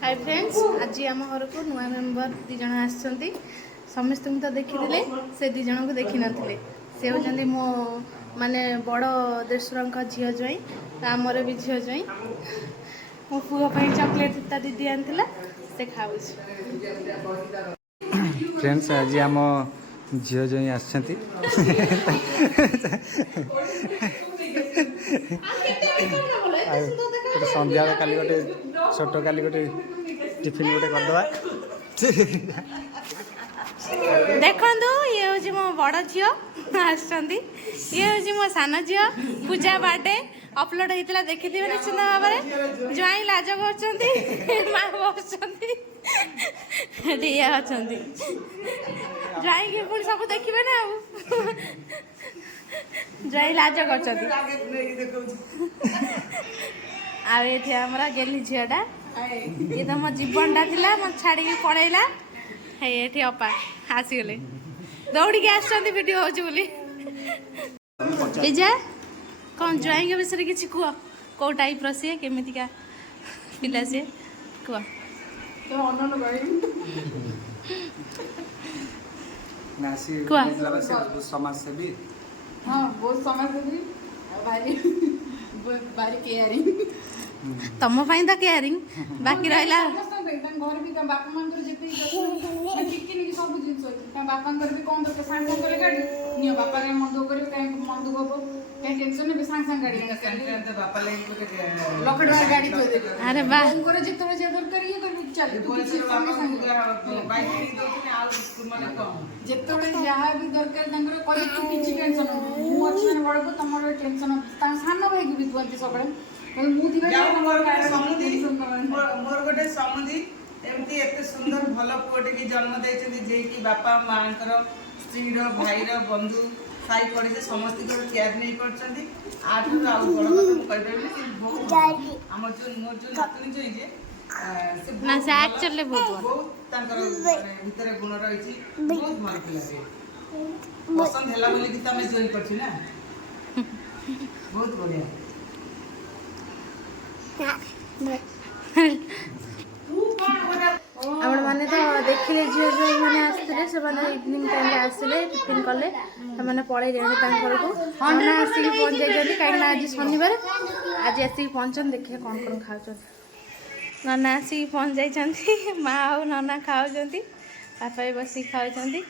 Hi friends, आज आम घर को नुआ मेम्बर दीज आसछन्ती। समस्त तो देखी से दीज को देखी नथिले। से होचंदी मो माने बड़ देशर झील ज्वाई, आमर भी झील ज्वाई। मो पुओ पर चॉकलेट ता दीदी आनथिला से खाउछ। फ्रेंड्स आज आम झील ज्वाई आसछन्ती। संध्या काली गोटे छोट काली गोटे टिफिन गोटे करदवा। देखो ये हूँ मो बड़ झी आसछन्ती, ये हूँ मो सान झी। पूजा बर्थडे अपलोड होता देखी निश्चित भाव में। ज्वाई लाज कर माँ बस ज्वाई की पुणी सब देखिए ना। ज्वाई लाज कर गेली झीटा ये तो मो जीवनटा था मत छाड़ी पड़ेगा। ये अपा आसीगले दौड़ी के आसछन्ती वीडियो होची बोली। लिजा कौन ज्वाई के विषय किसी कह कौ टाइप रे केमितिका पिला सी कह समाज सेवी। हाँ बहुत समाज सेवी भारी भारी केयरिंग। तुम तो केयरिंग बाकी रहा घर भी बापा मान जिते सब जिन बापा भी कौन दरकार सांग सांग गाड़ी नियो बापा के मन दुख कर कहीं मन दुख हम कहीं टेंशन नहीं सांग सांग गाड़ी बापा लकड़ गाड़ी थोड़ी दे। अरे वाह जिते जे दरकार ये कर चल जिते जहाँ भी दरकार किसी टेंशन मुझे बड़ को तुम टेंशन सान भाई भी कहते सब मोर गोटे समुदी एमती एत सुंदर भल पुटे की जन्म देते जे कि बापा माँ स्त्री भाई बंधु साई पड़ी से समस्त केयर नहीं करछन्ती। आठ आउ बड़ कथा बहुत आम जो मोर जो नातनी जो से ना से एक्चुअली बहुत तांकर भीतर गुण रही बहुत भल पिला पसंद हैला बोली कि तमे जोइन करछि ना बहुत बढ़िया। आपण माने तो देखिले झील जो माने आसते से माने इवनिंग टाइम रे आसले टिफिन कले माने पड़े जाने तांकर को नना आसी पहुंच जाई कहीं आज शनिवार आज आसी पहुंचन देखिए कौन कौन खाउछन। नना आसी पहुंच जाई माँ और नना खाउछंती पापा भी बसी खाउछंती।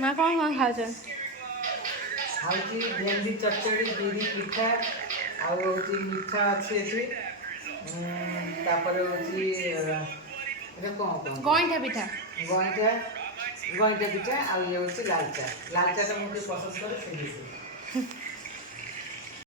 माँ कौन कौन खाउछन आउची भेंडी चचड़ी बिरी पिठा आउची मिठा अच्छे एठी तापर होची एटा कोन गइठा पिठा गइठा गइठा पिठा आ ये होची लाल चा तो मुझे पसंद करे से